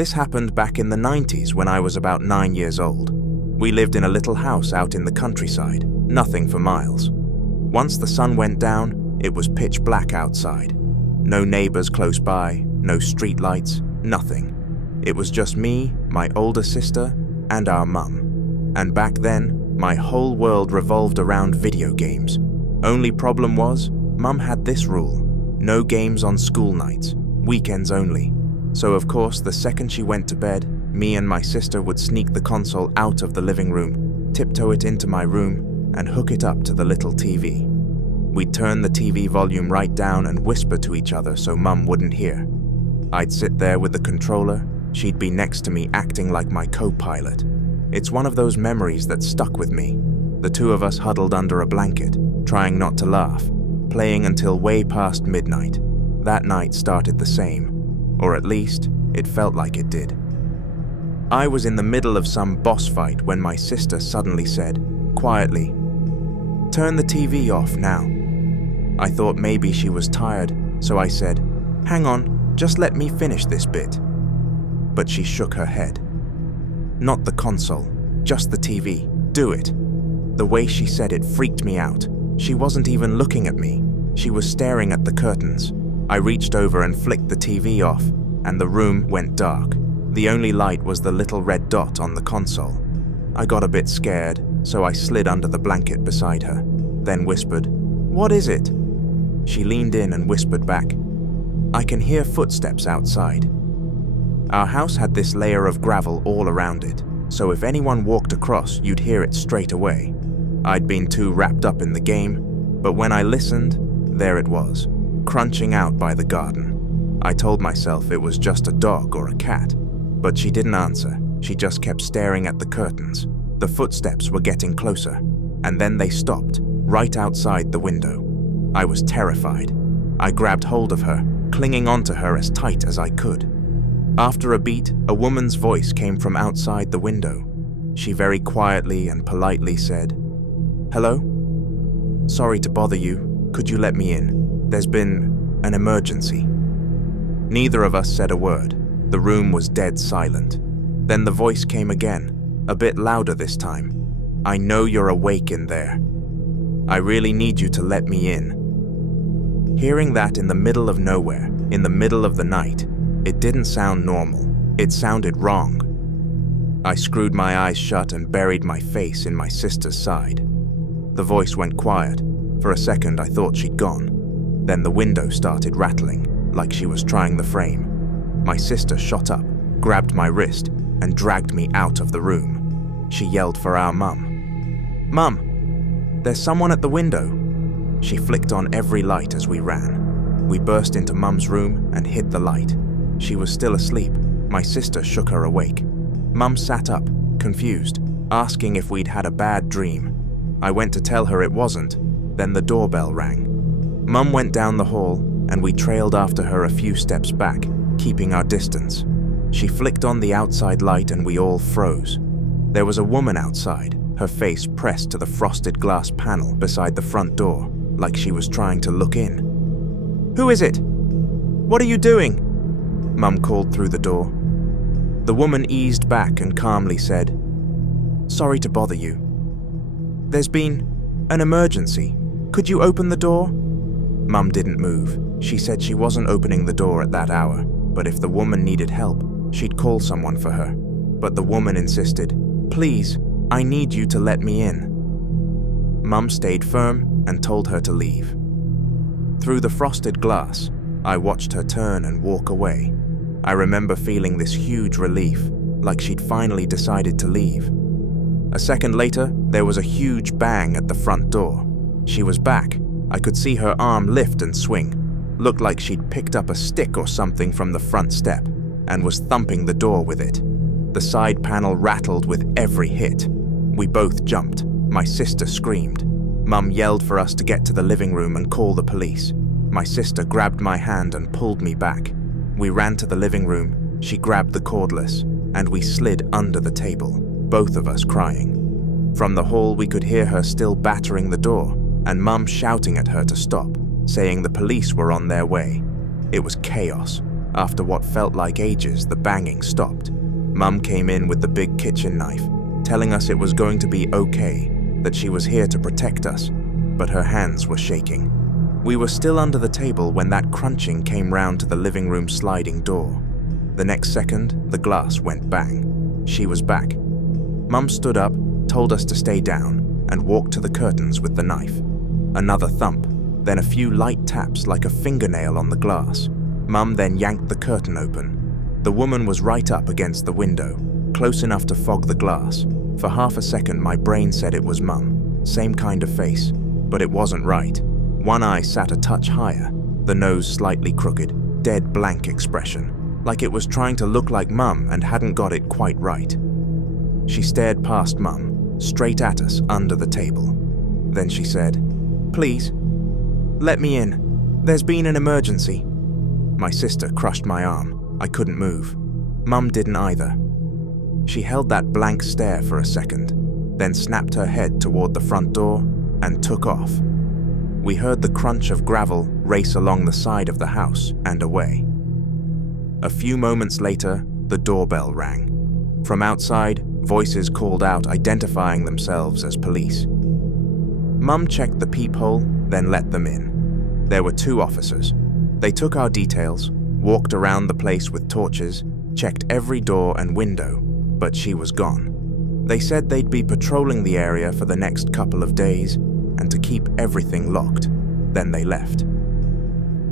This happened back in the 90s when I was about 9 years old. We lived in a little house out in the countryside, nothing for miles. Once the sun went down, it was pitch black outside. No neighbors close by, no street lights, nothing. It was just me, my older sister, and our mum. And back then, my whole world revolved around video games. Only problem was, Mum had this rule: no games on school nights, weekends only. So of course, the second she went to bed, me and my sister would sneak the console out of the living room, tiptoe it into my room, and hook it up to the little TV. We'd turn the TV volume right down and whisper to each other so Mum wouldn't hear. I'd sit there with the controller, she'd be next to me acting like my co-pilot. It's one of those memories that stuck with me. The two of us huddled under a blanket, trying not to laugh, playing until way past midnight. That night started the same, or at least, it felt like it did. I was in the middle of some boss fight when my sister suddenly said, quietly, "Turn the TV off now." I thought maybe she was tired, so I said, "Hang on, just let me finish this bit." But she shook her head. "Not the console, just the TV, do it." The way she said it freaked me out. She wasn't even looking at me. She was staring at the curtains. I reached over and flicked the TV off, and the room went dark. The only light was the little red dot on the console. I got a bit scared, so I slid under the blanket beside her, then whispered, "What is it?" She leaned in and whispered back, "I can hear footsteps outside." Our house had this layer of gravel all around it, so if anyone walked across, you'd hear it straight away. I'd been too wrapped up in the game, but when I listened, there it was, crunching out by the garden. I told myself it was just a dog or a cat, but she didn't answer. She just kept staring at the curtains. The footsteps were getting closer, and then they stopped, right outside the window. I was terrified. I grabbed hold of her, clinging onto her as tight as I could. After a beat, a woman's voice came from outside the window. She very quietly and politely said, "Hello? Sorry to bother you. Could you let me in? There's been an emergency." Neither of us said a word. The room was dead silent. Then the voice came again, a bit louder this time. "I know you're awake in there. I really need you to let me in." Hearing that in the middle of nowhere, in the middle of the night, it didn't sound normal. It sounded wrong. I screwed my eyes shut and buried my face in my sister's side. The voice went quiet. For a second, I thought she'd gone. Then the window started rattling, like she was trying the frame. My sister shot up, grabbed my wrist, and dragged me out of the room. She yelled for our mum. "Mum, there's someone at the window." She flicked on every light as we ran. We burst into Mum's room and hid the light. She was still asleep. My sister shook her awake. Mum sat up, confused, asking if we'd had a bad dream. I went to tell her it wasn't, then the doorbell rang. Mum went down the hall, and we trailed after her a few steps back, keeping our distance. She flicked on the outside light and we all froze. There was a woman outside, her face pressed to the frosted glass panel beside the front door, like she was trying to look in. "Who is it? What are you doing?" Mum called through the door. The woman eased back and calmly said, "Sorry to bother you. There's been an emergency. Could you open the door?" Mum didn't move. She said she wasn't opening the door at that hour, but if the woman needed help, she'd call someone for her. But the woman insisted, "Please, I need you to let me in." Mum stayed firm and told her to leave. Through the frosted glass, I watched her turn and walk away. I remember feeling this huge relief, like she'd finally decided to leave. A second later, there was a huge bang at the front door. She was back. I could see her arm lift and swing. Looked like she'd picked up a stick or something from the front step and was thumping the door with it. The side panel rattled with every hit. We both jumped. My sister screamed. Mum yelled for us to get to the living room and call the police. My sister grabbed my hand and pulled me back. We ran to the living room. She grabbed the cordless, and we slid under the table, both of us crying. From the hall, we could hear her still battering the door, and Mum shouting at her to stop, saying the police were on their way. It was chaos. After what felt like ages, the banging stopped. Mum came in with the big kitchen knife, telling us it was going to be okay, that she was here to protect us, but her hands were shaking. We were still under the table when that crunching came round to the living room sliding door. The next second, the glass went bang. She was back. Mum stood up, told us to stay down, and walked to the curtains with the knife. Another thump, then a few light taps like a fingernail on the glass. Mum then yanked the curtain open. The woman was right up against the window, close enough to fog the glass. For half a second, my brain said it was Mum, same kind of face, but it wasn't right. One eye sat a touch higher, the nose slightly crooked, dead blank expression, like it was trying to look like Mum and hadn't got it quite right. She stared past Mum, straight at us under the table. Then she said, "Please, let me in. There's been an emergency." My sister crushed my arm. I couldn't move. Mum didn't either. She held that blank stare for a second, then snapped her head toward the front door and took off. We heard the crunch of gravel race along the side of the house and away. A few moments later, the doorbell rang. From outside, voices called out identifying themselves as police. Mum checked the peephole, then let them in. There were 2 officers. They took our details, walked around the place with torches, checked every door and window, but she was gone. They said they'd be patrolling the area for the next couple of days and to keep everything locked. Then they left.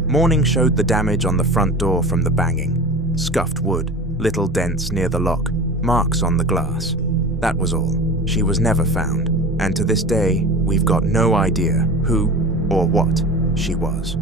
Morning showed the damage on the front door from the banging. Scuffed wood, little dents near the lock, marks on the glass. That was all. She was never found, and to this day, we've got no idea who or what she was.